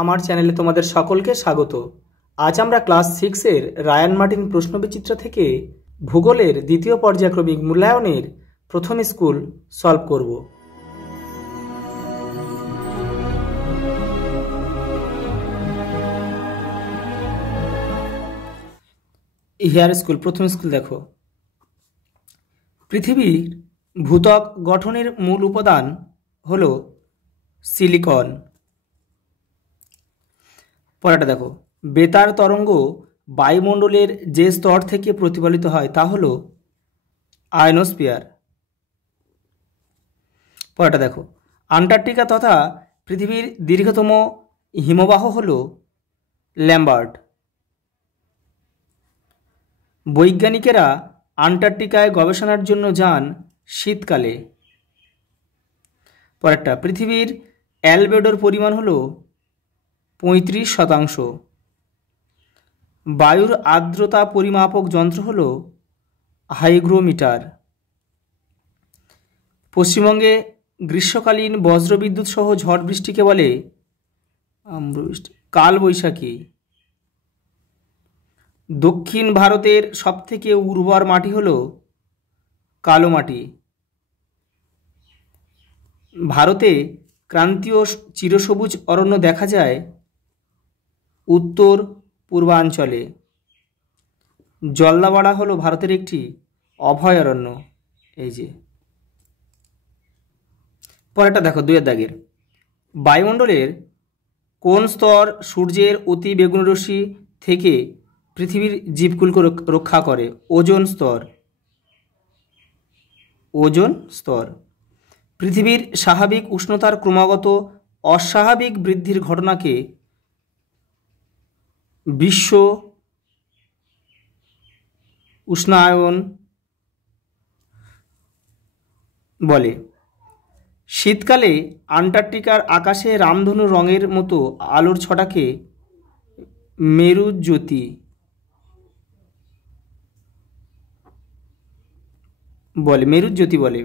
আমার চ্যানেলে তোমাদের সকলকে স্বাগত। আজ আমরা ক্লাস 6-এর রায়ান মার্টিন প্রশ্নবিচিত্র থেকে ভূগোলের দ্বিতীয় পর্যায়ক্রমিক মূল্যায়নের প্রথম স্কুল সলভ করব। হিয়ার স্কুল প্রথম স্কুল দেখো। পৃথিবীর ভূত্বক গঠনের মূল উপাদান হলো সিলিকন। পরেরটা দেখো, বেতার তরঙ্গ বায়ুমণ্ডলের যে স্তর থেকে প্রতিফলিত হয় তা হলো আয়নোস্ফিয়ার। পরেরটা দেখো, আন্টার্কটিকা তথা পৃথিবীর দীর্ঘতম হিমবাহ হলো ল্যাম্বার্ট। বৈজ্ঞানিকেরা আন্টার্কটিকায় গবেষণার জন্য যান শীতকালে। পরেরটা, পৃথিবীর অ্যালবেডোর পরিমাণ হলো 35%। বায়ুর আর্দ্রতা পরিমাপক যন্ত্র হলো হাইগ্রোমিটার। পশ্চিমবঙ্গে গ্রীষ্মকালীন বজ্রবিদ্যুৎ সহ ঝড় বৃষ্টিকে বলে কালবৈশাখী। দক্ষিণ ভারতের সবথেকে উর্বর মাটি হলো কালো মাটি। ভারতে ক্রান্তীয় চিরসবুজ অরণ্য দেখা যায় উত্তর পূর্বাঞ্চলে। জল্লাওয়াড়া হলো ভারতের একটি অভয়ারণ্য। এই যে পরেরটা দেখো, 2 দাগের, বায়ুমণ্ডলের কোন স্তর সূর্যের অতি বেগুনি রশ্মি থেকে পৃথিবীর জীবকুলকে রক্ষা করে? ওজোন স্তর। ওজোন স্তর। পৃথিবীর স্বাভাবিক উষ্ণতার ক্রমাগত অস্বাভাবিক বৃদ্ধির ঘটনাকে বিশ্ব উষ্ণায়ন বলে। শীতকালে আন্টার্কটিকার আকাশে রামধনু রঙের মতো আলোর ছটাকে মেরুজ্যোতি বলে। মেরুজ্যোতি বলে।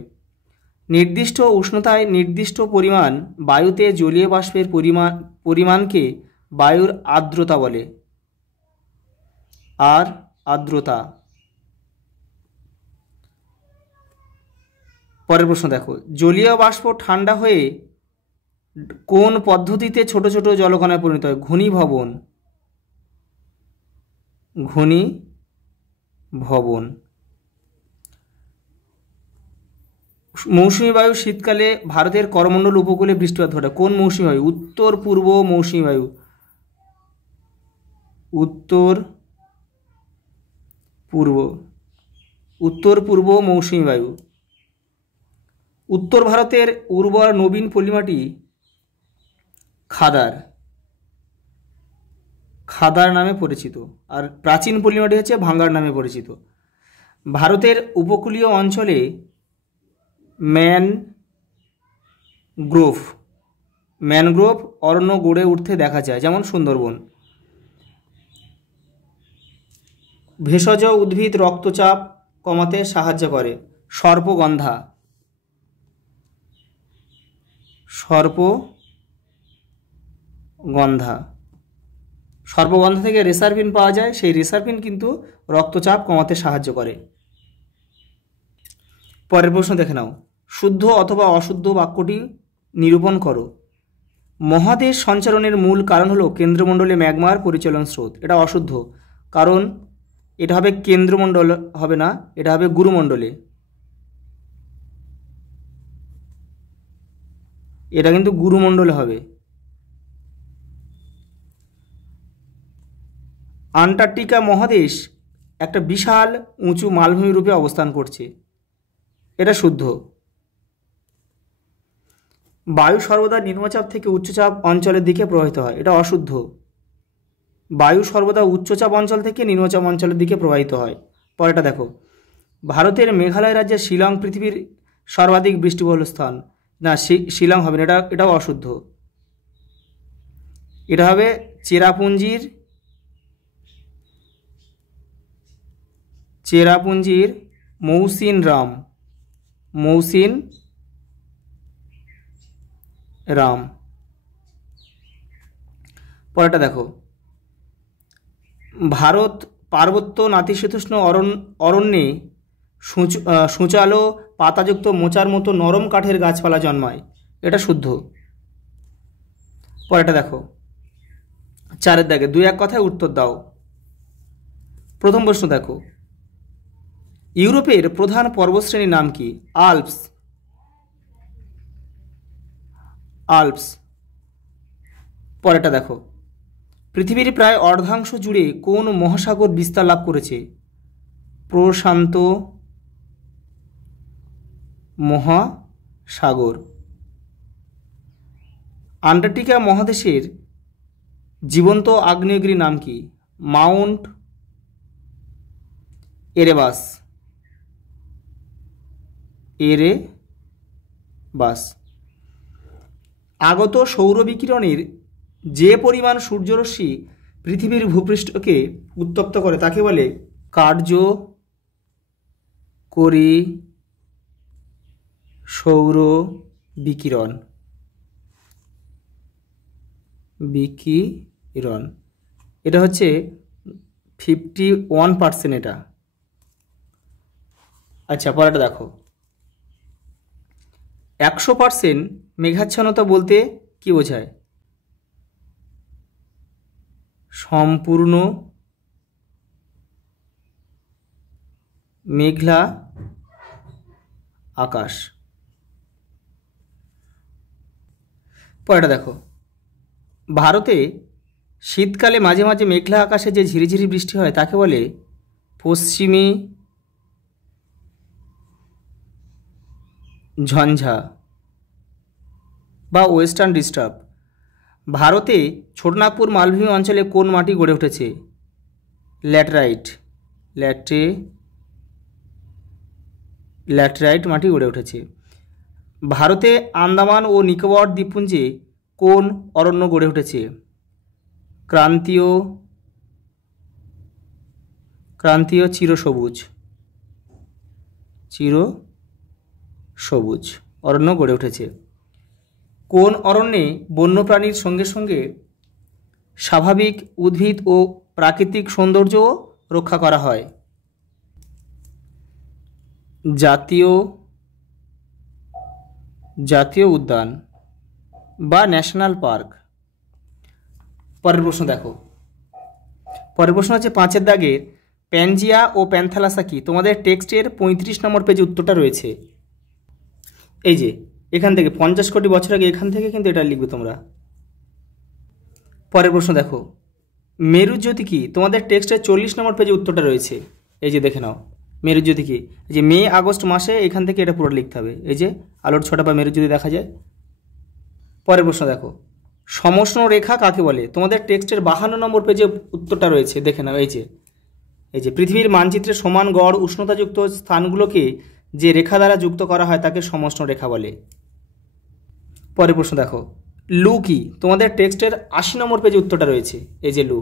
নির্দিষ্ট উষ্ণতায় নির্দিষ্ট পরিমাণ বায়ুতে জলীয় বাষ্পের পরিমাণকে বায়ুর আর্দ্রতা বলে। আর আর্দ্রতা। পরের প্রশ্ন দেখো, জলীয় বাষ্প ঠান্ডা হয়ে কোন পদ্ধতিতে ছোট ছোট জলকণায় পরিণত হয়? ঘনীভবন। ঘনীভবন। মৌসুমী বায়ু শীতকালে ভারতের করমণ্ডল উপকূলে বৃষ্টিপাত ঘটায়। কোন মৌসুমী বায়ু? উত্তর পূর্ব মৌসুমী বায়ু। উত্তর পূর্ব মৌসুমী বায়ু। উত্তর ভারতের উর্বর নবীন পলিমাটি খাদার নামে পরিচিত, আর প্রাচীন পলিমাটি হচ্ছে ভাঙ্গার নামে পরিচিত। ভারতের উপকূলীয় অঞ্চলে ম্যানগ্রোভ অরণ্য গড়ে উঠতে দেখা যায়, যেমন সুন্দরবন। ভেষজ উদ্ভিদ রক্তচাপ কমাতে সাহায্য করে। সর্পগন্ধা। সর্পগন্ধা থেকে রেসারপিন পাওয়া যায়, সেই রেসারপিন কিন্তু রক্তচাপ কমাতে সাহায্য করে। পরের প্রশ্ন দেখে নাও, শুদ্ধ অথবা অশুদ্ধ বাক্যটি নিরূপণ করো। মহাদেশ সঞ্চারণের মূল কারণ হলো কেন্দ্রমণ্ডলে ম্যাগমার পরিচালন স্রোত। এটা অশুদ্ধ, কারণ এটা হবে কেন্দ্রমণ্ডল হবে না, এটা হবে গুরুমণ্ডলে। এটা কিন্তু গুরুমণ্ডলে হবে। আন্টার্কটিকা মহাদেশ একটা বিশাল উঁচু মালভূমি রূপে অবস্থান করছে। এটা শুদ্ধ। বায়ু সর্বদা নিম্নচাপ থেকে উচ্চচাপ অঞ্চলের দিকে প্রবাহিত হয়। এটা অশুদ্ধ। বায়ু সর্বদা উচ্চচাপ অঞ্চল থেকে নিম্নচাপ অঞ্চলের দিকে প্রবাহিত হয়। পরেরটা দেখো, ভারতের মেঘালয় রাজ্যের শিলং পৃথিবীর সর্বাধিক বৃষ্টিবহুল স্থান। না, শিলং হবে না, এটাও অশুদ্ধ। এটা হবে চেরাপুঞ্জির মৌসিন রাম। পরেরটা দেখো, ভারত পার্বত্য নাতিশীতোষ্ণ অরণ্যে সূচালো পাতাযুক্ত মোচার মতো নরম কাঠের গাছপালা জন্মায়, এটা শুদ্ধ। পরেরটা দেখো, 4 দাগে 2-1 কথায় উত্তর দাও। প্রথম প্রশ্ন দেখো, ইউরোপের প্রধান পর্বতশ্রেণীর নাম কি? আল্পস। আল্পস। পরেরটা দেখো, পৃথিবীর প্রায় অর্ধাংশ জুড়ে কোন মহাসাগর বিস্তার লাভ করেছে? প্রশান্ত মহাসাগর। আন্টার্কটিকা মহাদেশের জীবন্ত আগ্নেয়গিরির নাম কি? Mount Erebus. এরেবাস। আগত সৌর বিকিরণের যে পরিমাণ সূর্যরশ্মি পৃথিবীর ভূপৃষ্ঠকে উত্তপ্ত করে তাকে বলে কার্যকরী সৌর বিকিরণ। বিকিরণ এটা হচ্ছে 51% এটা। আচ্ছা, পরেরটা দেখো, 100% মেঘাচ্ছন্নতা বলতে কি বোঝায়? সম্পূর্ণ মেঘলা আকাশ। পরেরটা দেখো, ভারতে শীতকালে মাঝে মাঝে মেঘলা আকাশে যে ঝিরিঝিরি বৃষ্টি হয় তাকে বলে পশ্চিমী ঝঞ্ঝা বা ওয়েস্টার্ন ডিস্টার্ব। ভারতে ছোটনাগপুর মালভূমি অঞ্চলে কোন মাটি গড়ে উঠেছে? ল্যাটেরাইট। ল্যাটেরাইট মাটি গড়ে উঠেছে। ভারতে আন্দামান ও নিকোবর দ্বীপপুঞ্জে কোন অরণ্য গড়ে উঠেছে? ক্রান্তীয় চিরসবুজ অরণ্য গড়ে উঠেছে। কোন অরণ্যে বন্যপ্রাণীর সঙ্গে সঙ্গে স্বাভাবিক উদ্ভিদ ও প্রাকৃতিক সৌন্দর্যও রক্ষা করা হয়? জাতীয় উদ্যান বা ন্যাশনাল পার্ক। পরের প্রশ্ন দেখো, পরের প্রশ্ন হচ্ছে 5 দাগের প্যানজিয়া ও প্যান্থালাসা কি? তোমাদের টেক্সটের 35 নম্বর পেজে উত্তরটা রয়েছে। এই যে এখান থেকে 50 কোটি বছর আগে এখান থেকে কিন্তু এটা লিখবে তোমরা। পরের প্রশ্ন দেখো, মেরুজ্যোতি কি? তোমাদের টেক্সটের 40 নম্বর পেজে উত্তরটা রয়েছে। এই যে দেখে নাও, মেরুজ্যোতি কি? এই যে মে আগস্ট মাসে এখান থেকে এটা পুরো লিখতে হবে। এই যে আলোর ছটা বা মেরুজ্যোতি দেখা যায়। পরের প্রশ্ন দেখো, সমষ্ণ রেখা কাকে বলে? তোমাদের টেক্সটের 52 নম্বর পেজে উত্তরটা রয়েছে, দেখে নাও। এই যে পৃথিবীর মানচিত্রে সমান গড় উষ্ণতাযুক্ত স্থানগুলোকে যে রেখা দ্বারা যুক্ত করা হয় তাকে সমষ্ণ রেখা বলে। পরের প্রশ্ন দেখো, লু কি? তোমাদের টেক্সটের 80 নম্বর পেজে উত্তরটা রয়েছে। এই যে লু,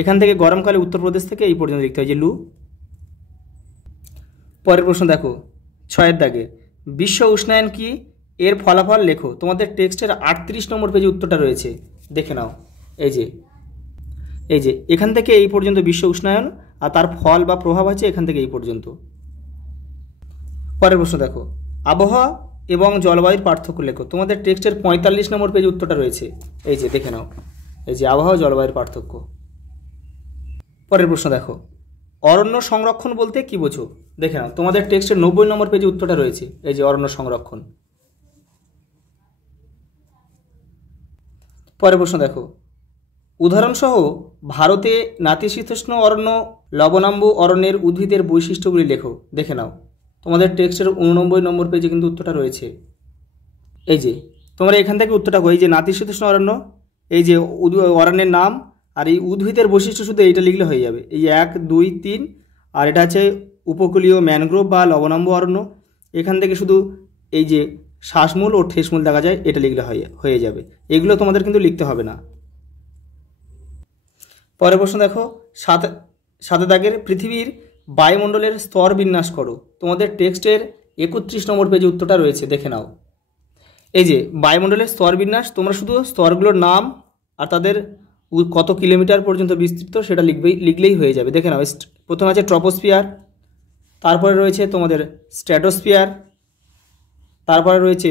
এখান থেকে গরমকালে উত্তরপ্রদেশ থেকে এই পর্যন্ত লিখতে হয় যে লু। পরের প্রশ্ন দেখো, 6 দাগে বিশ্ব উষ্ণায়ন কি? এর ফলাফল লেখো। তোমাদের টেক্সটের 38 নম্বর পেজে উত্তরটা রয়েছে, দেখে নাও। এই যে এখান থেকে এই পর্যন্ত বিশ্ব উষ্ণায়ন, আর তার ফল বা প্রভাব আছে এখান থেকে এই পর্যন্ত। পরের প্রশ্ন দেখো, আবহাওয়া এবং জলবায়ুর পার্থক্য লেখো। তোমাদের টেক্সটের 45 নম্বর পেজে উত্তরটা রয়েছে। এই যে দেখে নাও, এই যে আবহাওয়া জলবায়ুর পার্থক্য। পরের প্রশ্ন দেখো, অরণ্য সংরক্ষণ বলতে কি বোঝো? দেখে নাও, তোমাদের টেক্সটের 90 নম্বর পেজে উত্তরটা রয়েছে। এই যে অরণ্য সংরক্ষণ। পরের প্রশ্ন দেখো, উদাহরণসহ ভারতে নাতিশীতোষ্ণ অরণ্য লবণাম্বু অরণ্যের উদ্ভিদের বৈশিষ্ট্যগুলি লেখো। দেখে নাও, তোমাদের টেক্সটের 89 নম্বর পেজে কিন্তু উত্তরটা রয়েছে। এই যে তোমরা এখান থেকে উত্তরটা এই যে নাতিশীতোষ্ণ অরণ্য, এই যে অরণ্যের নাম আর এই উদ্ভিদের বৈশিষ্ট্য শুধু এইটা লিখলে হয়ে যাবে। এই 1, 2, 3, আর এটা আছে উপকূলীয় ম্যানগ্রোভ বা লবণাম্বু অরণ্য। এখান থেকে শুধু এই যে শ্বাসমূল ও ঠেসমূল দেখা যায়, এটা লিখলে হয়ে যাবে। এগুলো তোমাদের কিন্তু লিখতে হবে না। পরের প্রশ্ন দেখো, 7 দাগের পৃথিবীর বায়ুমণ্ডলের স্তর বিন্যাস করো। তোমাদের টেক্সটের 31 নম্বর পেজে উত্তরটা রয়েছে, দেখে নাও। এই যে বায়ুমণ্ডলের স্তর বিন্যাস, তোমরা শুধু স্তরগুলোর নাম আর তাদের কত কিলোমিটার পর্যন্ত বিস্তৃত সেটা লিখলেই হয়ে যাবে। দেখে নাও, প্রথমে আছে ট্রপোস্ফিয়ার, তারপরে রয়েছে তোমাদের স্ট্র্যাটোস্ফিয়ার, তারপরে রয়েছে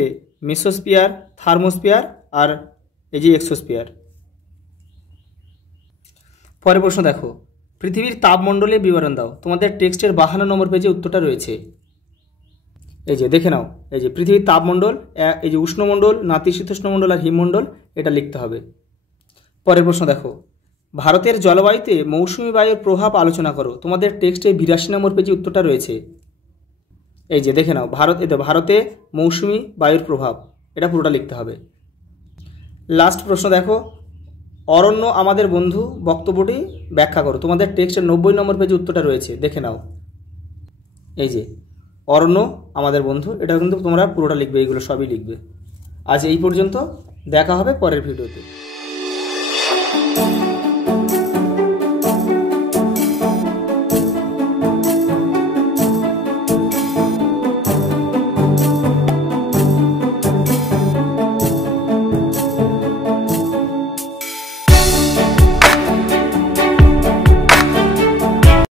মেসোস্ফিয়ার, থার্মোস্ফিয়ার, আর এই যে এক্সোস্ফিয়ার। পরের প্রশ্ন দেখো, পৃথিবীর তাপমণ্ডলের বিবরণ দাও। তোমাদের টেক্সটের 52 নম্বর পেজে উত্তরটা রয়েছে। এই যে দেখে নাও, এই যে পৃথিবীর তাপমণ্ডল, এই যে উষ্ণমণ্ডল, নাতিশীতোষ্ণমণ্ডল আর হিমমণ্ডল, এটা লিখতে হবে। পরের প্রশ্ন দেখো, ভারতের জলবায়ুতে মৌসুমী বায়ুর প্রভাব আলোচনা করো। তোমাদের টেক্সটে 82 নম্বর পেজে উত্তরটা রয়েছে। এই যে দেখে নাও, ভারতে মৌসুমী বায়ুর প্রভাব, এটা পুরোটা লিখতে হবে। লাস্ট প্রশ্ন দেখো, অরণ্য আমাদের বন্ধু বক্তব্যটি ব্যাখ্যা করো। তোমাদের টেক্সটের 90 নম্বর পেজে উত্তরটা রয়েছে, দেখে নাও। এই যে অরণ্য আমাদের বন্ধু, এটা কিন্তু তোমরা পুরোটা লিখবে, এইগুলো সবই লিখবে। আজ এই পর্যন্ত, দেখা হবে পরের ভিডিওতে।